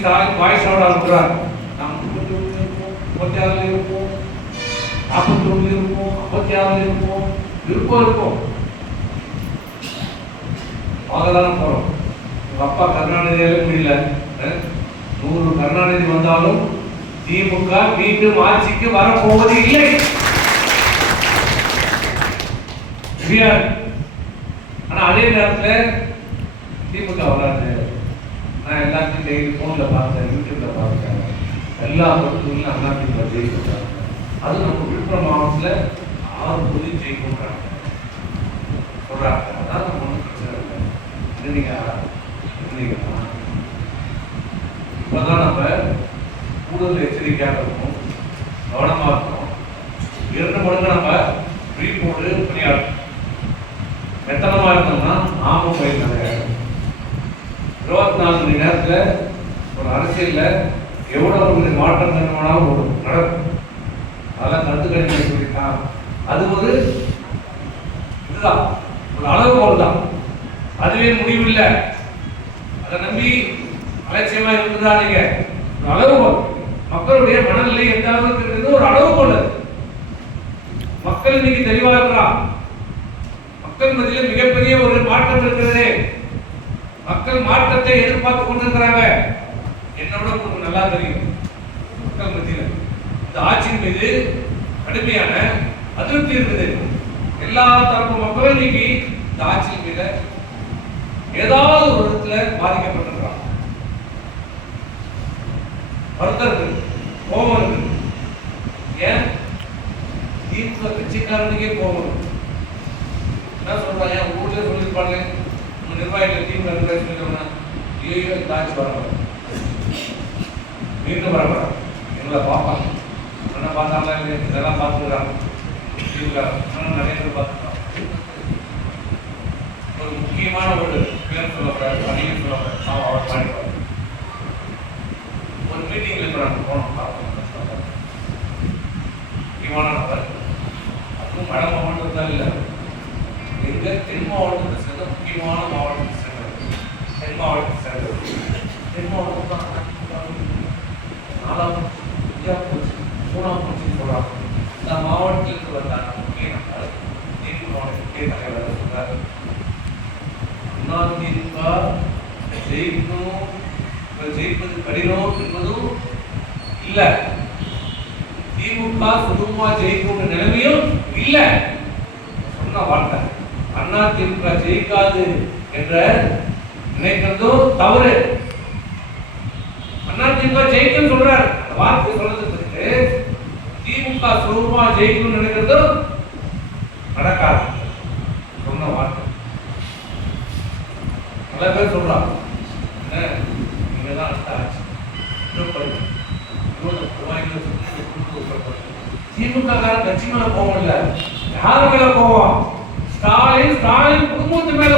Stalin voice out அனுப்புறாரு. நாம் 31 இருப்போம், 36 இருப்போம், 41 இருப்போம், 56 இருப்போம், இருக்கும். பார்க்கதானே போறோம். உங்க அப்பா கருணாநிதியால முடியல, 100 கருணாநிதி வந்தாலும் திமுக மீண்டும் ஆட்சிக்கு வரப்போவது இல்லை. ஆனா அதே நேரத்தில் திமுக வராது. நான் எல்லாத்தையும் டெய்லி போன்ல பார்த்தேன், யூடியூப்ல பார்த்தேன், எல்லா பொருட்களும் அண்ணா திமுக ஜெயிக்கிறாங்க. அது நம்ம விழுப்புரம் மாவட்டத்தில் 6 தொகுதி ஜெயிக்கிறாங்க சொல்றாங்க. அதான் நம்ம ஒன்றும் பிரச்சனை இல்லை. இப்பதான் நம்ம கூடுதல் எச்சரிக்கையாக இருக்கணும், கவனமா இருக்கணும். 2 மடங்கு நம்ம விழிப்போடு பணியாற்றணும். மெத்தனமா இருந்தோம்னா நாமும் போயிருந்தாங்க. 24 மணி நேரத்தில் ஒரு அரசியல்ல எவ்வளவு மாற்றம் வேணுமானாலும் நடக்கும். அதெல்லாம் கருத்து கணிப்பு சொல்லியிருக்கான். அது ஒரு இதுதான், ஒரு அளவுகோல் தான். அதுவே முடிவில்லை. அதை நம்பி அலட்சியமா இருக்குதானீங்க. ஒரு அளவுகோல், மக்களுடைய மனநிலை எந்த அளவுக்கு இருக்கிறது ஒரு அளவுகோல். மக்கள் இன்னைக்கு தெளிவா இருக்கிறான். மக்கள் மத்தியில் மிகப்பெரிய ஒரு மாற்றம் இருக்கிறது. மக்கள் மாற்றத்தை எதிர்பார்த்து கொண்டிருக்கிறாங்க. என்னோட உங்களுக்கு நல்லா தெரியும், மக்கள் மத்தியில் இந்த ஆட்சியின் மீது கடுமையான அதிருப்தி இருக்குது. எல்லா தரப்பு மக்களும் இன்னைக்கு இந்த ஆட்சியின் மீது ஏதாவது ஒரு விதத்துல பாதிக்கப்பட்டிருக்கிறாங்க. வருத்தம் இருக்கு, கோபம் இருக்கு. ஏன் திமுக கட்சிக்காரனுக்கே கோபம் இருக்கு. என்ன சொல்றாங்க, ஊர்ல சொல்லிருப்பாங்க, நிர்வாகிகள் திமுக சொல்லிட்டோம்னா ஐயோ இந்த ஆட்சி வரப்போம், மீண்டும் வரப்போறாங்க, எங்களை பார்ப்பாங்க. என்ன பார்த்தாங்களா இல்லை, இதெல்லாம் பார்த்துக்கிறாங்க. திமுக நிறைய பேர் பார்த்துக்கிறாங்க. ஒரு முக்கியமான ஒரு பேர் சொல்லக்கூடாது, அதிகம் சொல்லக்கூடாது, அவர் பாடிப்பார். ஒரு மீட்டிங்ல இப்போ நாங்கள் போனோம், முக்கியமான நபர். அதுவும் வட மாவட்டத்தில் இல்லை, எங்க தென் மாவட்டத்தை சேர்ந்த முக்கியமான மாவட்டத்தை சேர்ந்தது. தென் மாவட்டத்தை சேர்ந்தது. தென் மாவட்டம் தான் 4ஆம் போச்சு, 3ஆம் போச்சுன்னு சொல்றாங்க. இந்த மாவட்டத்திற்கு வந்தாங்க முக்கிய நபர், திமுக முக்கிய தலைவர் சொல்றாரு, அதிமுக ஜெயிக்கணும், ஜெயிப்பது கடினம் என்பதும் இல்ல, திமுக சுதந்திரமா ஜெயிக்கும் நிலைமையும் இல்ல. சொன்ன வார்த்தை அதிமுக ஜெயிக்காது என்ற நினைக்கிறதும் தவறு. அதிமுக ஜெயிக்கும் சொல்றாரு, வார்த்தை சொல்றதுக்கு திமுக சுதந்திரமா ஜெயிக்கும் நினைக்கிறதும் நடக்காது. சொன்ன வார்த்தை பல பேர் சொல்றாங்க, நீங்கதான் திமுக கட்சி மேல கோவம் இல்ல, யாரு மேல கோவம்? ஸ்டாலின் குடும்பத்து மேல